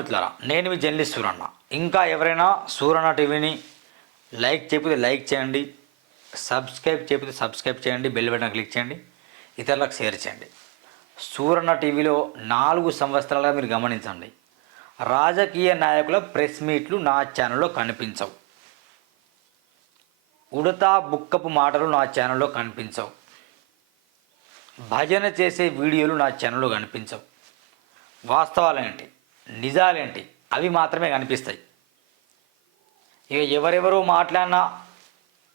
మిత్రులారా, నేను మీ జర్నలిస్ట్ సూరన్న. ఇంకా ఎవరైనా సూరన్న టీవీని లైక్ చేయకపోతే లైక్ చేయండి, సబ్స్క్రైబ్ చేయకపోతే సబ్స్క్రైబ్ చేయండి, బెల్ బటన్ క్లిక్ చేయండి, ఇతరులకు షేర్ చేయండి. సూరన్న టీవీలో 4 సంవత్సరాలుగా మీరు గమనించండి, రాజకీయ నాయకుల ప్రెస్ మీట్లు నా ఛానల్లో కనిపించవు, ఉడతా బుక్కపు మాటలు నా ఛానల్లో కనిపించవు, భజన చేసే వీడియోలు నా ఛానల్లో కనిపించవు. వాస్తవాలేంటి, నిజాలేంటి అవి మాత్రమే కనిపిస్తాయి. ఇక ఎవరెవరో మాట్లాడిన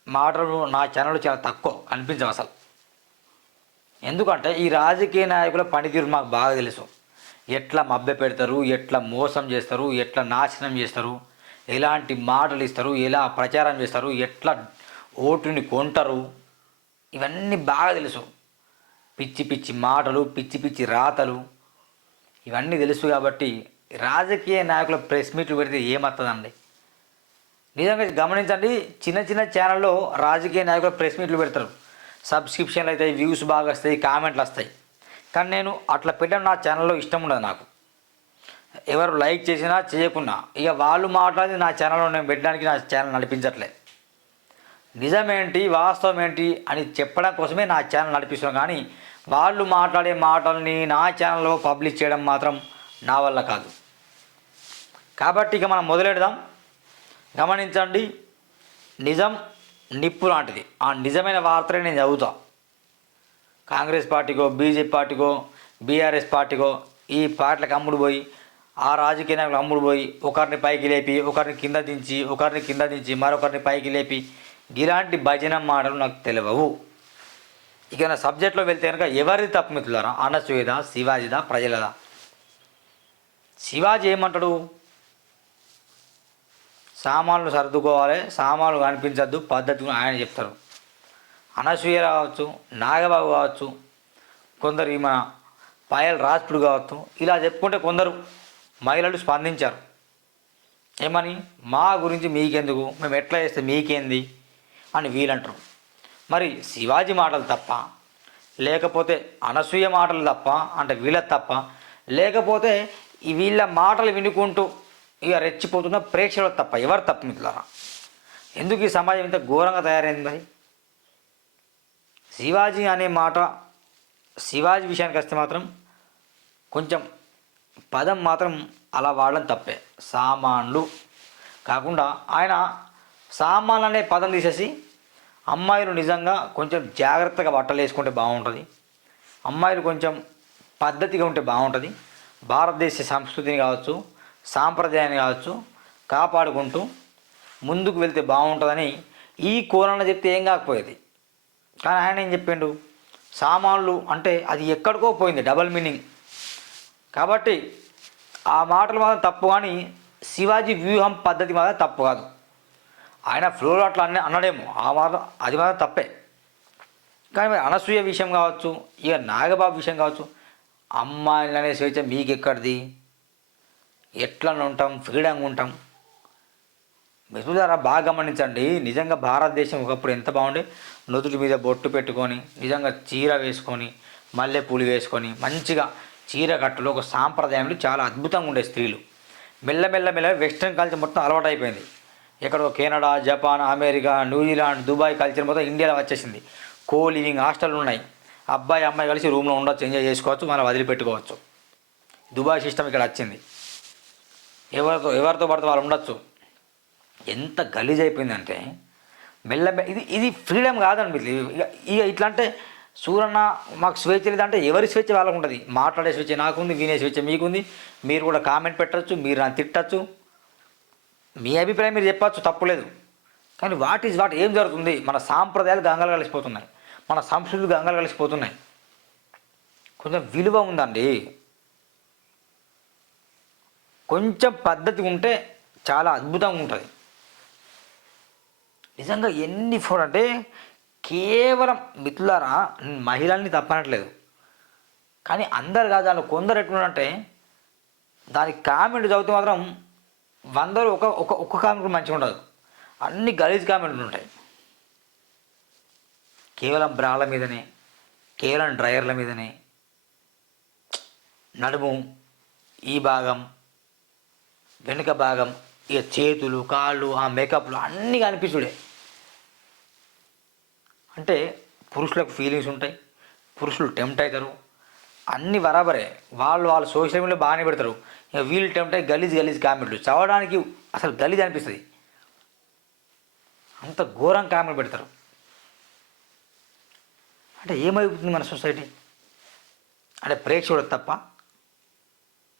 మాటలు నా ఛానల్లో చాలా తక్కువ కనిపించవు అసలు. ఎందుకంటే ఈ రాజకీయ నాయకుల పనితీరు మాకు బాగా తెలుసు. ఎట్లా మభ్య పెడతారు, ఎట్లా మోసం చేస్తారు, ఎట్లా నాశనం చేస్తారు, ఎలాంటి మాటలు ఇస్తారు, ఎలా ప్రచారం చేస్తారు, ఎట్లా ఓటుని కొంటారు, ఇవన్నీ బాగా తెలుసు. పిచ్చి పిచ్చి మాటలు, పిచ్చి పిచ్చి రాతలు, ఇవన్నీ తెలుసు. కాబట్టి రాజకీయ నాయకుల ప్రెస్ మీట్లు పెడితే ఏమవుతుందండి? నిజంగా గమనించండి, చిన్న చిన్న ఛానల్లో రాజకీయ నాయకుల ప్రెస్ మీట్లు పెడతారు, సబ్స్క్రిప్షన్లు అవుతాయి, వ్యూస్ బాగా వస్తాయి, కామెంట్లు వస్తాయి. కానీ నేను అట్లా పెట్టడం నా ఛానల్లో ఇష్టం ఉండదు. నాకు ఎవరు లైక్ చేసినా చేయకున్నా ఇక వాళ్ళు మాట్లాడి నా ఛానల్లో నేను పెట్టడానికి నా ఛానల్ నడిపించట్లే. నిజమేంటి, వాస్తవం ఏంటి అని చెప్పడం కోసమే నా ఛానల్ నడిపిస్తున్నాను. కానీ వాళ్ళు మాట్లాడే మాటల్ని నా ఛానల్లో పబ్లిష్ చేయడం మాత్రం నా వల్ల కాదు. కాబట్టి ఇక మనం మొదలెడదాం. గమనించండి, నిజం నిప్పు లాంటిది. ఆ నిజమైన వార్తనే నేను చదువుతా. కాంగ్రెస్ పార్టీకో, బీజేపీ పార్టీకో, బీఆర్ఎస్ పార్టీకో, ఈ పార్టీలకు అమ్ముడు పోయి, ఆ రాజకీయ నాయకులు అమ్ముడు పోయి ఒకరిని పైకి లేపి, ఒకరిని కింద దించి మరొకరిని పైకి లేపి, ఇలాంటి భజన మాటలు నాకు తెలియవు. ఇక నా సబ్జెక్ట్లో వెళ్తే కనుక ఎవరిది తప్పు మిత్రులారా? అనసూయదా, శివాజీదా, ప్రజలదా? శివాజీ ఏమంటాడు? సామాన్లు సర్దుకోవాలి, సామాన్లు కనిపించద్దు, పద్ధతి ఆయన చెప్తారు. అనసూయ కావచ్చు, నాగబాబు కావచ్చు, కొందరు మన పాయల్ రాజ్పుడు కావచ్చు, ఇలా చెప్పుకుంటే కొందరు మహిళలు స్పందించారు. ఏమని? మా గురించి మీకెందుకు, మేము ఎట్లా చేస్తే మీకేంది అని వీళ్ళంటారు. మరి శివాజీ మాటలు తప్ప, లేకపోతే అనసూయ మాటలు తప్ప, అంటే వీళ్ళది తప్ప, లేకపోతే వీళ్ళ మాటలు వినుకుంటూ ఇక రెచ్చిపోతున్న ప్రేక్షకులు తప్ప? ఎవరు తప్పు మిత్రులారా? ఎందుకు ఈ సమాజం ఇంత ఘోరంగా తయారైంది? మరి శివాజీ అనే మాట, శివాజీ విషయానికి వస్తే మాత్రం కొంచెం పదం మాత్రం అలా వాడడం తప్పే. సామాన్లు కాకుండా ఆయన సామాన్లు అనే పదం తీసేసి అమ్మాయిలు నిజంగా కొంచెం జాగ్రత్తగా బట్టలు వేసుకుంటే బాగుంటుంది, అమ్మాయిలు కొంచెం పద్ధతిగా ఉంటే బాగుంటుంది, భారతదేశ సంస్కృతిని కావచ్చు, సాంప్రదాయాన్ని కావచ్చు కాపాడుకుంటూ ముందుకు వెళ్తే బాగుంటుందని ఈ కోణంలో చెప్తే ఏం కాకపోయేది. కానీ ఆయన ఏం చెప్పిండు? సామాన్లు అంటే అది ఎక్కడికో పోయింది, డబల్ మీనింగ్. కాబట్టి ఆ మాటలు మాత్రం తప్పు, కానీ శివాజీ వ్యూహం పద్ధతి మాత్రం తప్పు కాదు. ఆయన ఫ్లోలో అట్లా అన్నాడేమో, ఆ మాత్రం అది మాత్రం తప్పే. కానీ మరి అనసూయ విషయం కావచ్చు, ఇక నాగబాబు విషయం కావచ్చు, అమ్మాయిలు అనే స్వేచ్ఛ మీకు ఎక్కడిది? ఎట్లా ఉంటాం, ఫ్రీడంగా ఉంటాం. మిత్రులారా బాగా గమనించండి, నిజంగా భారతదేశం ఒకప్పుడు ఎంత బాగుండే. నుదుటి మీద బొట్టు పెట్టుకొని, నిజంగా చీర వేసుకొని, మల్లె పూలు వేసుకొని, మంచిగా చీర కట్టులో ఒక సాంప్రదాయంలో చాలా అద్భుతంగా ఉండే స్త్రీలు. మెల్లమెల్ల వెస్ట్రన్ కల్చర్ మొత్తం అలవాటు అయిపోయింది. ఎక్కడో Canada, Japan, America, New Zealand, Dubai culture మొత్తం ఇండియాలో వచ్చేసింది. కో లివింగ్ హాస్టల్ ఉన్నాయి, అబ్బాయి అమ్మాయి కలిసి రూమ్లో ఉండొచ్చు, ఎంజాయ్ చేసుకోవచ్చు, మనం వదిలిపెట్టుకోవచ్చు. దుబాయ్ సిస్టమ్ ఇక్కడ వచ్చింది. ఎవరితో పడితే వాళ్ళు ఉండొచ్చు. ఎంత గలీజ్ అయిపోయిందంటే ఇది ఫ్రీడమ్ కాదండి. ఇక ఇట్లా అంటే సూరన్న మాకు స్వేచ్ఛ లేదంటే ఎవరి స్వేచ్ఛ వాళ్ళకు ఉంటుంది. మాట్లాడే స్వేచ్ఛ నాకుంది, వినే స్వేచ్ఛ మీకుంది. మీరు కూడా కామెంట్ పెట్టచ్చు, మీరు నన్ను తిట్టచ్చు, మీ అభిప్రాయం మీరు చెప్పచ్చు, తప్పులేదు. కానీ వాట్ ఏం జరుగుతుంది? మన సాంప్రదాయాలు గంగలు కలిసిపోతున్నాయి, మన సంస్కృతులు గంగలు కలిసిపోతున్నాయి. కొంచెం విలువ ఉందండి, కొంచెం పద్ధతి ఉంటే చాలా అద్భుతంగా ఉంటుంది. నిజంగా ఎన్ని ఫోన్ అంటే కేవలం మిత్రులారా, మహిళల్ని తప్పనట్లేదు, కానీ అందరు కాదు, దానిలో కొందరు ఎట్లుంటే దానికి కామెంట్ చదివితే మాత్రం 100 ఒక్క కామెంట్ మంచిగా ఉండదు, అన్ని గలీజ్ కామెంట్లు ఉంటాయి. కేవలం బ్రాల మీదనే, కేవలం డ్రైయర్ల మీదనే, నడుము ఈ భాగం వెనుక భాగం, ఇక చేతులు కాళ్ళు ఆ మేకప్లు అన్నీ కనిపిస్తుడే. అంటే పురుషులకు ఫీలింగ్స్ ఉంటాయి, పురుషులు టెంప్ట్ అవుతారు, అన్నీ బరాబరే. వాళ్ళు సోషల్ మీడియాలో బాగానే పెడతారు, ఇక వీళ్ళు టెంప్ట్ అయ్యి గలీజ్ కామెంట్లు చదవడానికి అసలు గలీజ్ అనిపిస్తుంది. అంత ఘోరం కామెంట్ పెడతారు. అంటే ఏమైపోతుంది మన సొసైటీ? అంటే ప్రేక్షకుడు తప్ప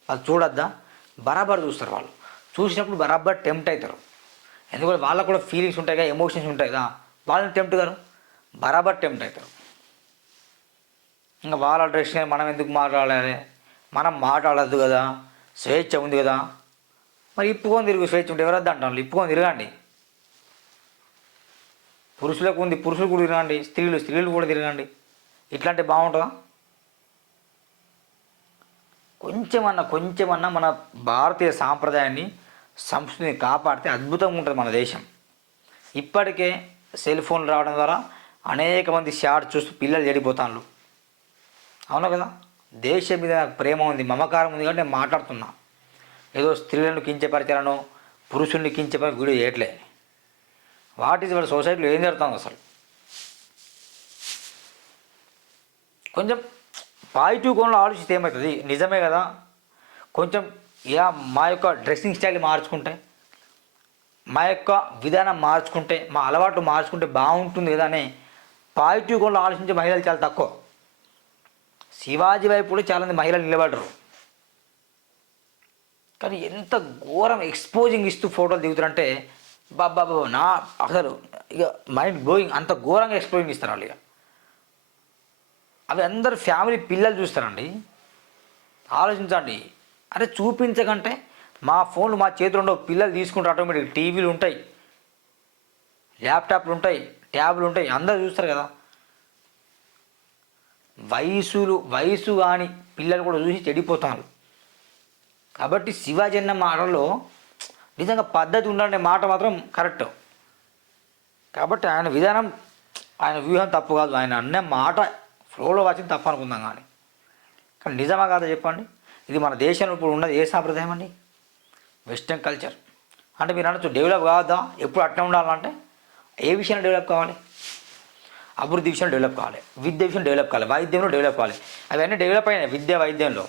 వాళ్ళు చూడొద్దా? బరాబర్ చూస్తారు. వాళ్ళు చూసినప్పుడు బరాబర్ టెంప్ట్ అవుతారు. ఎందుకంటే వాళ్ళకు కూడా ఫీలింగ్స్ ఉంటాయి కదా, ఎమోషన్స్ ఉంటాయి కదా, వాళ్ళని టెంప్ట్ గారు బరాబర్ టెంప్ట్ అవుతారు. ఇంకా వాళ్ళ డ్రెస్ మనం ఎందుకు మాట్లాడాలి? మనం మాట్లాడద్దు కదా, స్వేచ్ఛ ఉంది కదా. మరి ఇప్పుకొని తిరుగు, స్వేచ్ఛ ఉంటే ఎవరద్దు అంటాను. ఇప్పుకొని తిరగండి. పురుషులకు ఉంది, పురుషులు కూడా తిరగండి, స్త్రీలు కూడా తిరగండి. ఇట్లాంటి బాగుంటుందా? కొంచెమన్నా మన భారతీయ సాంప్రదాయాన్ని, సంస్కృతిని కాపాడితే అద్భుతంగా ఉంటుంది మన దేశం. ఇప్పటికే సెల్ ఫోన్లు రావడం ద్వారా అనేక మంది షార్ట్ చూస్తూ పిల్లలు చెడిపోతాను. అవునా కదా? దేశం మీద నాకు ప్రేమ ఉంది, మమకారం ఉంది కాబట్టి నేను మాట్లాడుతున్నా. ఏదో స్త్రీలను కించపరిచాలను, పురుషుల్ని కించపరి వీడియో చేయట్లే. వాట్ ఈజ్ వాళ్ళ సొసైటీలో ఏం జరుగుతుంది అసలు? కొంచెం పాజిటివ్ కోణంలో ఆలోచిస్తే ఏమవుతుంది? నిజమే కదా, కొంచెం మా యొక్క డ్రెస్సింగ్ స్టైల్ మార్చుకుంటే, మా యొక్క విధానం మార్చుకుంటే, మా అలవాట్లు మార్చుకుంటే బాగుంటుంది కదా అని పాజిటివ్ కోణంలో ఆలోచించే మహిళలు చాలా తక్కువ. శివాజీ వైపు కూడా చాలామంది మహిళలు నిలబడరు. కానీ ఎంత ఘోరం ఎక్స్పోజింగ్ ఇస్తూ ఫోటోలు దిగుతారంటే బాబా నా అసలు ఇక మైండ్ బ్లోయింగ్. అంత ఘోరంగా ఎక్స్పోజింగ్ ఇస్తారు వాళ్ళు. ఇక అవి అందరు ఫ్యామిలీ పిల్లలు చూస్తారండి. ఆలోచించండి. అరే చూపించకంటే మా ఫోన్లు మా చేతులు ఉండవు, పిల్లలు తీసుకుంటారు ఆటోమేటిక్. టీవీలు ఉంటాయి, ల్యాప్టాప్లు ఉంటాయి, ట్యాబ్లు ఉంటాయి, అందరూ చూస్తారు కదా. వయసు కాని పిల్లలు కూడా చూసి చెడిపోతారు. కాబట్టి శివాజీ అన్న మాటలో నిజంగా పద్ధతి ఉండాలనే మాట మాత్రం కరెక్ట్. కాబట్టి ఆయన విధానం, ఆయన వ్యూహం తప్పు కాదు, ఆయన అన్న మాట ఫ్లోలో వచ్చింది తప్పు అనుకుందాం. కానీ నిజమా కాదా చెప్పండి? ఇది మన దేశంలో ఇప్పుడు ఉన్నది ఏ సాంప్రదాయం అండి? Western culture. అంటే మీరు అనొచ్చు డెవలప్ కావద్దా, ఎప్పుడు అట్లా ఉండాలంటే ఏ విషయంలో డెవలప్ కావాలి? అభివృద్ధి విషయంలో డెవలప్ కావాలి, విద్య విషయంలో డెవలప్ కావాలి, వైద్యంలో డెవలప్ కావాలి. అవన్నీ డెవలప్ అయినాయి విద్య వైద్యంలో.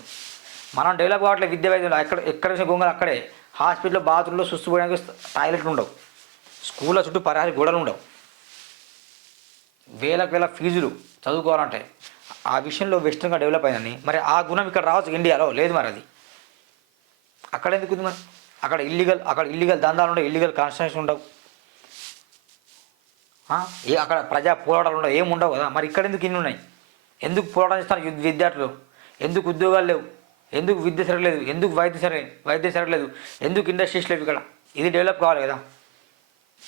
మనం డెవలప్ కావట్లేదు విద్య వైద్యంలో. ఎక్కడ గొంగలు అక్కడే. హాస్పిటల్లో బాత్రూంలో సుస్తుపోయడానికి టాయిలెట్లు ఉండవు, స్కూళ్ళ చుట్టూ పరారి గోడలు ఉండవు, వేల ఫీజులు చదువుకోవాలంటే. ఆ విషయంలో వెస్ట్రన్గా డెవలప్ అయిందని మరి ఆ గుణం ఇక్కడ రావచ్చు ఇండియాలో లేదు. మరి అది అక్కడ ఎందుకు ఉంది? మరి అక్కడ ఇల్లీగల్ దందాలు ఉండవు, ఇల్లీగల్ కన్స్ట్రక్షన్ ఉండవు, అక్కడ ప్రజా పోరాటాలు ఉండవు, ఏమి ఉండవు కదా. మరి ఇక్కడ ఎందుకు ఇన్ని ఉన్నాయి? ఎందుకు పోరాటం చేస్తారు విద్యార్థులు? ఎందుకు ఉద్యోగాలు లేవు? ఎందుకు విద్య సరగలేదు? ఎందుకు వైద్యం సరగలేదు? ఎందుకు ఇండస్ట్రీస్ లేవు ఇక్కడ? ఇది డెవలప్ కావాలి కదా.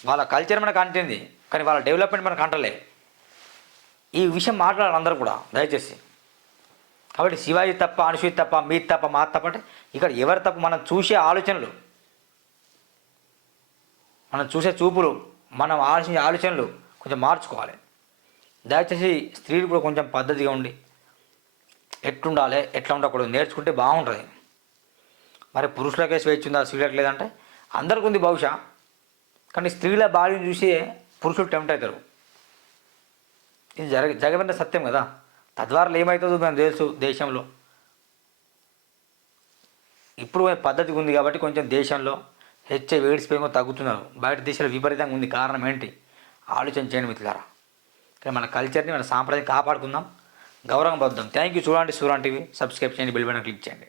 వాళ్ళ కల్చర్ మనకు అంటింది, కానీ వాళ్ళ డెవలప్మెంట్ మనకు అంటలే. ఈ విషయం మాట్లాడాలి అందరూ కూడా దయచేసి. కాబట్టి శివాజీ తప్ప, అనుసూయ తప్ప, మీది తప్ప, మాది తప్ప అంటే ఇక్కడ ఎవరి తప్ప? మనం చూసే ఆలోచనలు, మనం చూసే చూపులు, మనం ఆలోచించే ఆలోచనలు కొంచెం మార్చుకోవాలి. దయచేసి స్త్రీలు కూడా కొంచెం పద్ధతిగా ఉండి ఎట్లుండాలి, ఎట్లా ఉండకూడదు నేర్చుకుంటే బాగుంటుంది. మరి పురుషులకే స్వేచ్ఛ ఉందా, స్త్రీలకు లేదంటే అందరికి ఉంది బహుశా. కానీ స్త్రీల బాడీని చూసి పురుషులు టెంప్ట్ అవుతారు. ఇది జగమైన సత్యం కదా. తద్వారా ఏమవుతుందో మనం తెలుసు దేశంలో. ఇప్పుడు పద్ధతిగా ఉంది కాబట్టి కొంచెం దేశంలో హెచ్ఐవి ఎయిడ్స్ పేమో తగ్గుతున్నారు. బయట దేశాలు విపరీతంగా ఉంది. కారణం ఏంటి? ఆలోచన చేయండి మిత్రులారా. కానీ మన కల్చర్ని, మన సాంప్రదాయం కాపాడుకుందాం, గౌరవం పొందుదాం. Thank you. చూడండి సురాన్ టీవీ, సబ్స్క్రైబ్ చేయండి, బెల్ బటన్ క్లిక్ చేయండి.